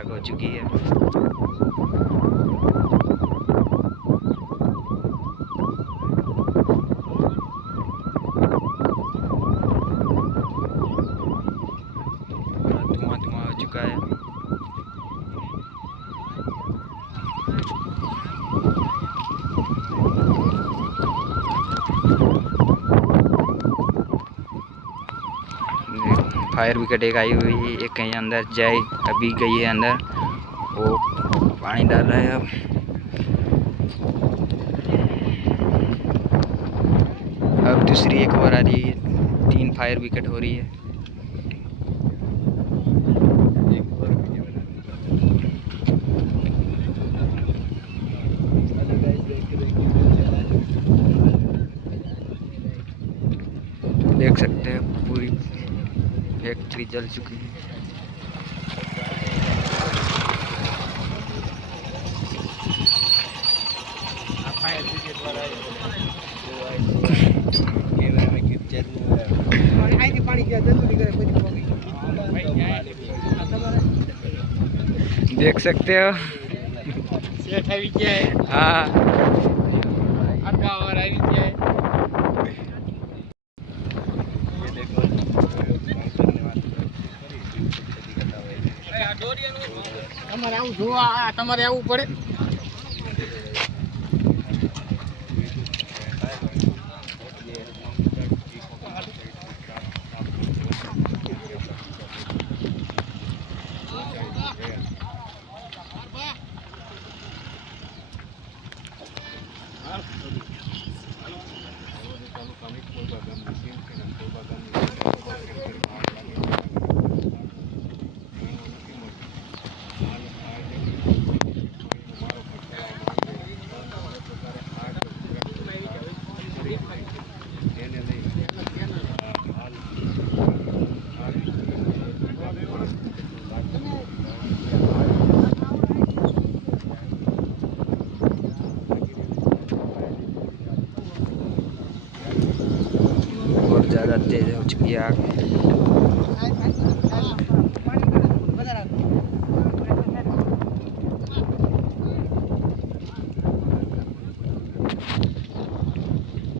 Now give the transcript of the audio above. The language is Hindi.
आग हो चुकी है। धुआं धुआं हो चुका है। फायर ब्रिगेड एक आई हुई है, एक कहीं अंदर जाए, अभी गई है अंदर, वो पानी डाल रहा है। अब दूसरी एक और आ रही है, 3 फायर ब्रिगेड हो रही है। देख सकते हैं पूरी फैक्ट्री जल चुकी है। देख सकते हो। हाँ તમારે આવવું પડે। बहुत ज़्यादा तेज हो चुकी है आग।